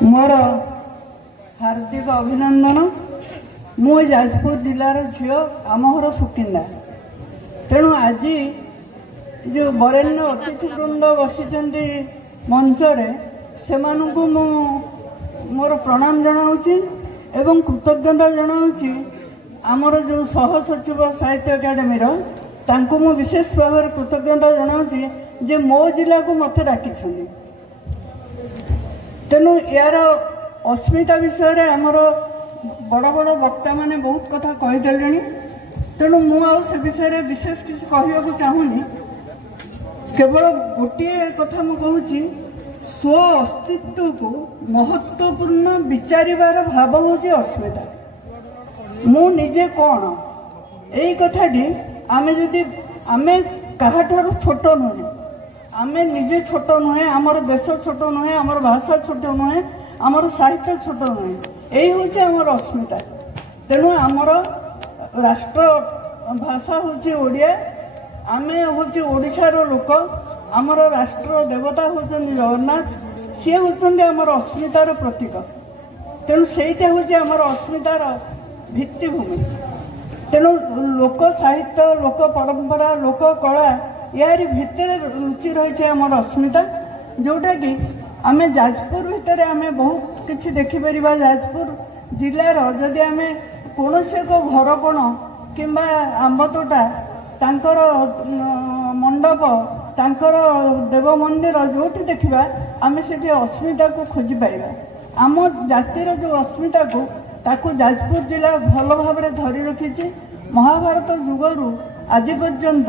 मोर हार्दिक अभिनंदन। मु जाजपुर जिलार झील आम घर सुकिंदा। तेणु आज जो बरेण्य अतिथिवृंद बसी मंचरे से मोर प्रणाम जनाऊँची एवं कृतज्ञता जनाऊँची। आमर जो सह सचिव साहित्य एकाडेमी तांको मु विशेष भाव में कृतज्ञता जनाऊँची जे मो जिला को मत डाकी। तेणु यार अस्मिता विषय रे आमर बड़ बड़ वक्ता माने बहुत कथा कहीदेले। तेणु से विषय रे विशेष किसी कहवाक चाहूनी। केवल गोटे कथा मु कहूँ, स्व अस्तित्व को महत्वपूर्ण विचारिबार भाव हूँ अस्मिता। मु निजे कौन यही कथाटी आमे जदि आमे काहाठारु छोट नुहे, आमे निजे छोट नुहे, आमर देश छोट नुहे, आमर भाषा छोट नुहे, आमर साहित्य छोट नुहे, यही हूँ आमर अस्मिता। तेणु आमर राष्ट्र भाषा हूँ ओडिया, आमे हूँ ओडिशार लोक, आमर राष्ट्र देवता हूँ जगन्नाथ, सी हूँ आमर अस्मितार प्रतीक। तेणु सेटा हूँ आमर अस्मितार भित्तिभूमि। तेणु लोक साहित्य, लोक परंपरा, लोक कला यार भितर रुचि रही आमर अस्मिता, जोटा कि आम जाजपुर भितर आम बहुत किसी देखिपर। जाजपुर जिलार जदि आम कौन एक घर कोण कि आंब तोटा, तांकर मंडप, तांकर देव मंदिर जोटी देखा आम से अस्मिता को खोजी पार। आम जातिर जो अस्मिता को ताकू जाजपुर जिला भल भाव में धरी रखी। महाभारत युगरू आज पर्यंत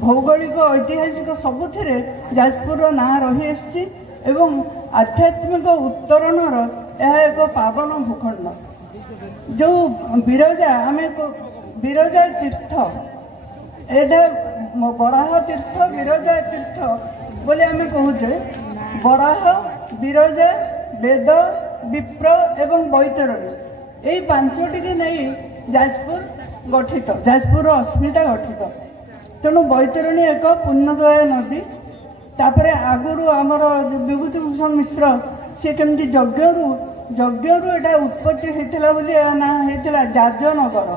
भौगोलिक ऐतिहासिक सबुथिरे जाजपुर ना रही आसी एवं आध्यात्मिक उत्तरणर यह एक पावन भूखंड। जो बिरजा आम बिरजा तीर्थ, एटा बराह तीर्थ, बिरजा तीर्थ बोले आम कहूचे। बराह, बिरजा, वेद, विप्र एवं बैतरणी यही पांचटी की नहीं जाजपुर गठित, जाजपुर अस्मिता गठित। तेणु बैतरणी एक पुण्यदय नदी। तापर आगुरी आमर विभूतिभूषण मिश्र सी केमती यज्ञरू एटा उत्पत्ति होता बोली ना होता जाजनगर।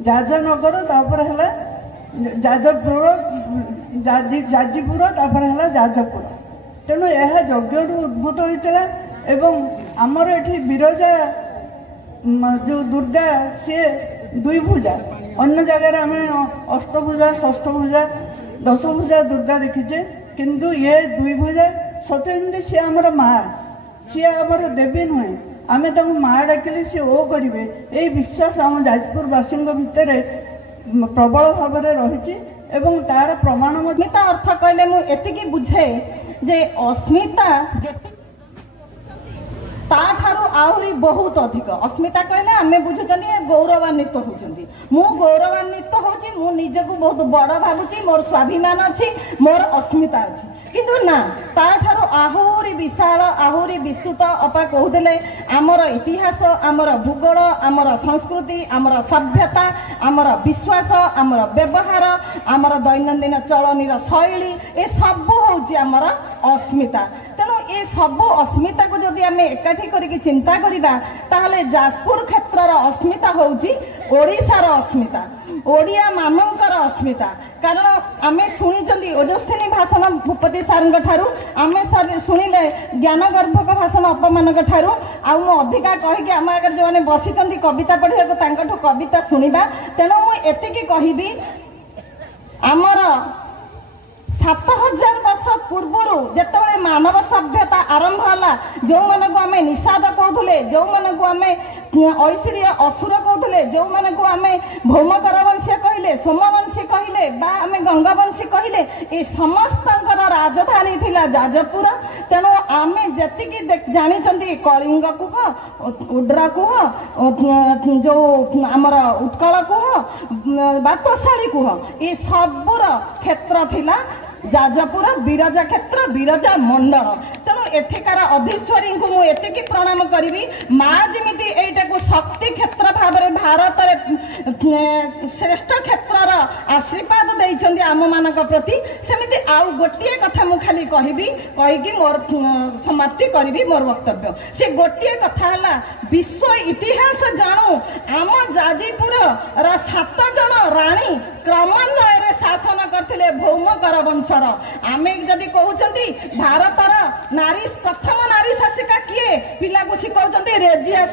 जाजनगर तापर है जाजपुर, जाजीपुर, तापर है जाजपुर। तेणु यह यज्ञरू उद्भूत होता। एवं आमर एठी बिरजा जो दुर्गा सी दुईभुजा, अन्य जगह आम अष्टभुजा, षष्ठभुजा, दशभुजा दुर्गा देखीचे, किंतु ये दुईभुजा सत्यमती सी आमर माँ, सी आमर देवी नुहे। आम माँ डाकिले सी ओ करेंगे, यही विश्वास आम जाजपुरवासी भितर प्रबल भाव में रही। तार प्रमाण अस्मिता अर्थ कहले मुझे बुझे जे अस्मिता ताठारु आहरी बहुत अधिक। अस्मिता कहले आमे बुझुचंदी गौरवान्वित होचंदी। मु गौरवान्वित होची, मु निजको बहुत बड़ भाबुची, मोर स्वाभिमान अछि, मोर अस्मिता अछि। किंतु ना, ताठारु आहरी विशाल, आहरी विस्तृत अपा कहूदेले आमर इतिहास, आमर भूगोल, आमर संस्कृति, आमर सभ्यता, आमर विश्वास, आमर व्यवहार, आमर दैनंदिन चलनीर शैली, ए सब होची आमर अस्मिता। तेणु ये सब अस्मिता को जदि आम एकाठी करके चिंता करिबा ताहले जाजपुर क्षेत्रर अस्मिता होउची ओडिशार अस्मिता, ओडिया मानकर अस्मिता। कारण आमे शुणिचंदी ओजस्विनी भाषण भूपति सारंग ठारू, आमे शुणिले ज्ञानगर्भक भाषण अपमानक ठारू। आ मु अधिका कहिके आम आगे जो माने बसिचंदी कविता पढ़िया तांकठो कविता शुणिबा। तेणु मु एतिकी कहिबी, आमर 7000 वर्ष पूर्वर जिते मानव सभ्यता आरंभ है, जो मानक आम निषाद कहते, जो मानक आम ऐश्वर्य असुर कहते, जो मानक आम भौमकरवंशी कहले, सोमवंशी कहले, आम गंगावंशी कहले, ये समस्त राजधानी थिला जाजपुर। तेणु आम जी जानी कलिंग कुह, उड्रा कुह, जो आमर उत्कल कुह, बातशाड़ी कुह, ये सबूर क्षेत्र थिला जाजपुर बिरजा क्षेत्र, बिरजा मंडल। तेणु एठिकार अधीश्वरी को मु एतिकी प्रणाम करी माँ जमी एटा को शक्ति क्षेत्र भाव में भारत श्रेष्ठ क्षेत्र आशीर्वाद देइछन्ती आम मान प्रति सेमिति आउ गोटे कथा मु खाली कहबी कहीकि मोर समाप्ति करी मोर वक्तव्य से गोटे कथा है विश्व इतिहास जानू आम जाजीपुर 7 जन राणी क्रमान्वय शासन करथिले भौमकर वंशर आमे जदि कहउचंती भारतर नारी प्रथम नारी शासिका किए पिला को शिखाउचंती रेजिया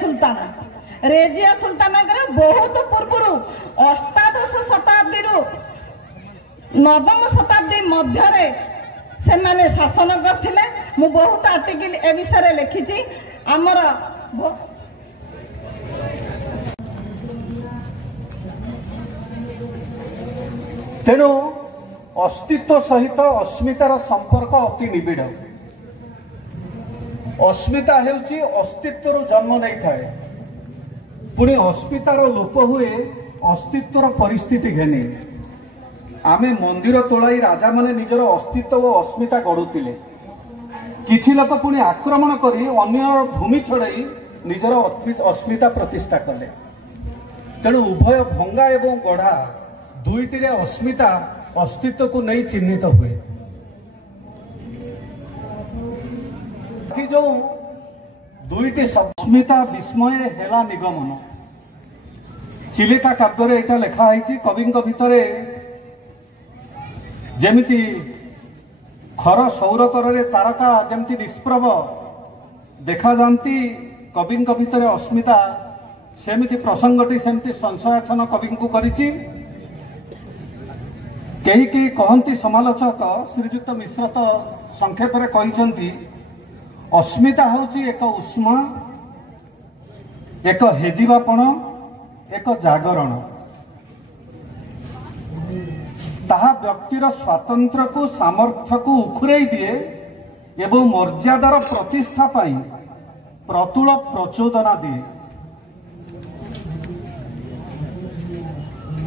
सुल्ताना बहुत पूर्व अष्टादश शताब्दी नवम शताब्दी मध्य से माने शासन करथिले मु बहुत आर्टिकल ए विषय लिखिछि आमर तेणु अस्तित्व सहित अस्मितार संपर्क अति निबिड़ अस्मिता हेउची अस्तित्वर जन्म नहीं थाए पुणी अस्मितार लोप हुए अस्तित्वर परिस्थिति घेनी आमे मंदिर तोलाई राजा माने निजर अस्तित्व और अस्मिता गढ़ुतिले किछि लोक पुणी आक्रमण करी अन्य भूमि छड़ाई निजर अस्मिता प्रतिष्ठा कले तेणु उभय भंगा एवं गढ़ा दुईटी अस्मिता अस्तित्व को नहीं चिन्हित हुए जो दुईटी अस्मिता विस्मय हेला निगमन चिलिका काव्य एटा लेखाई कवि भितर जमिति खर सौरकर तारका जमती निष्प्रभ देखा जाती कवि भितर अस्मिता सेमिति प्रसंगटी सेमिति संशयाचन कवि को करिछि कहीं कहीं कहती समालोचक श्रीजुक्त मिश्र तो संक्षेप में कहते अस्मिता होची एक उष्मा एक हेजिबापण एक जागरण ताहा व्यक्तिर स्वातंत्र को सामर्थ्य को उखुराई दिए एवं मर्यादार प्रतिष्ठा पाई प्रतुल प्रचोदना दिए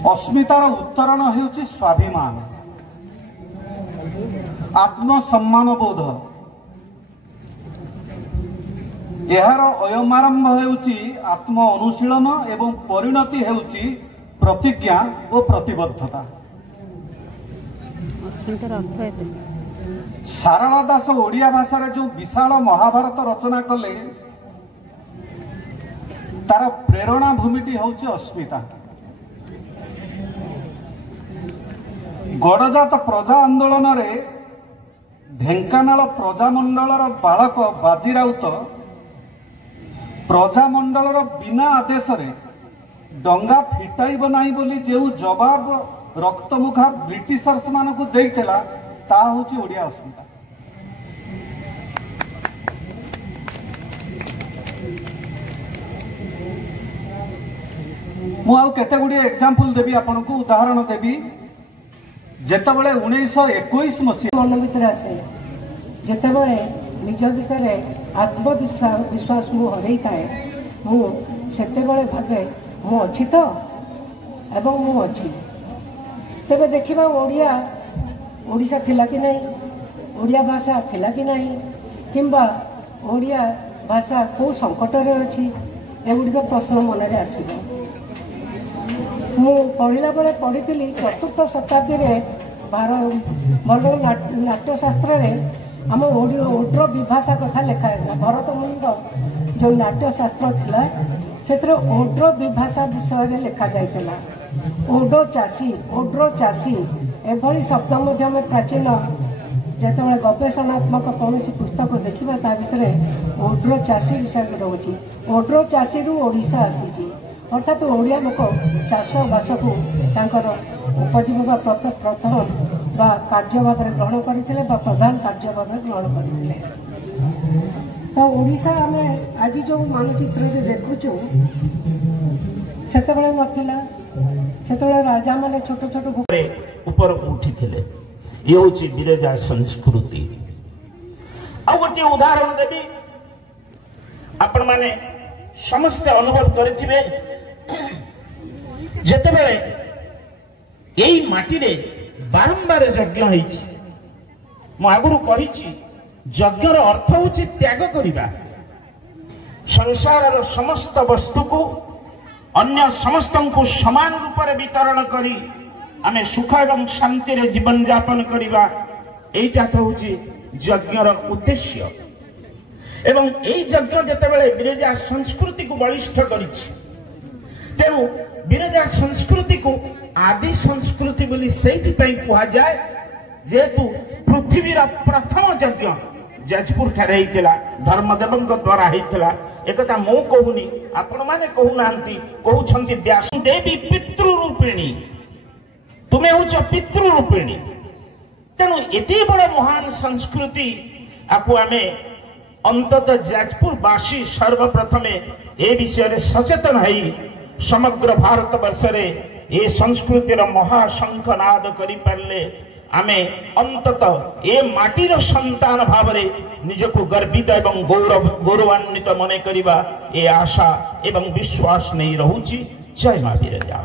अस्मितार उत्तरण हेउची स्वाभिमान आत्मसम्मान बोध यार अयमारंभ हेउची आत्म अनुशीलन एवं परिणति हेउची प्रतिज्ञा और प्रतिबद्धता सारला दास ओडिया भाषा जो विशाल महाभारत रचना कले तार प्रेरणा भूमिटी होउची अस्मिता गड़जात प्रजा आंदोलन रे ढेंकानाल प्रजामंडल बालक बाजी राउत प्रजामंडल बिना आदेश रे डंगा फिटाइब नाही बोली जो जवाब रक्तमुखा ब्रिटिशर्स मान को देइतेला ता होची ओडिया अस्मिता मु आउ केते गुडी एग्जांपल देबी आपन को उदाहरण देबी जेतेबेले 1921 मसीहा मन भीतर आसे जेतेबेले निज भीतर आत्मविश्वास मु हरई थाए मु सेतेबेले भाबे मु अछि तो एवं मु अछि तेबे देखिबा ओडिशा थिला कि नहीं ओडिया भाषा थिला कि नहीं किंबा ओडिया भाषा को संकट रे अछि एगुडी तो प्रश्न मन रे आसीबो मु पढ़िला बेले पढ़ी चतुर्थ शताब्दी नाट्यशास्त्र आम ओड्र विभाषा कथा लिखाई भरत मुनि जो नाट्यशास्त्र थिला से ओड्र विभाषा विषय लिखा जाइतिला ओड्र चाषी एभली शब्द में प्राचीन जिते गवेषणात्मक कौन पुस्तक देखा ता भर ओड्र चाषी विषय रोचे ओड्र चाषी ओडिशा आसी अर्थात ओडिया लोक चाषबास को उपजीविका प्रथम कार्य भाव में ग्रहण करते प्रधान कार्य भाव में ग्रहण करते तो ओडिशा आम आज जो मानचित्र देखुचु से नाला से राजा माने छोट छोट ऊपर उठी थे ये हूँ विरजा संस्कृति आ गोटे उदाहरण देवी आपण माने समस्त अनुभव करेंगे जेतेबेले यही माटी रे बारंबार यज्ञ होइछि मु आगुरु कहिछि यज्ञर अर्थ होची त्याग करिबा संसार समस्त वस्तु को अन्य समस्त को समान रूप में वितरण करी आमे सुख एवं शांति रे जीवन यापन करिबा एटा तो होची यज्ञर उद्देश्य। एवं एई यज्ञ जेतेबेले विरजा संस्कृति को बलिष्ठ करिछि तेणु विरजा संस्कृति को आदि संस्कृति बोली सेठी पई कुहा जाय जेतु पृथ्वीर प्रथम यज्ञ जाजपुर ठारे हेतिला धर्मदेवଙ୍କ द्वारा हेतिला एकता मो कहूनी आपण माने कहू नांती कहउछंती व्यास देवी पितृ रूपिणी तुमे होच पितृ रूपिणी तेणु एते बड़ महान संस्कृति आपु आमे अंतत जाजपुर वासी सर्वप्रथमे ए विषय सचेतन है समग्र भारत वर्ष रे ए संस्कृतिर महाशंखनाद करि पारले आमे अंतत ए माटीर संतान भाव रे निजको गर्वित एवं गौरवान्वित मने करिबा ए आशा एवं विश्वास नहीं रहुची। जय मां बिरजा।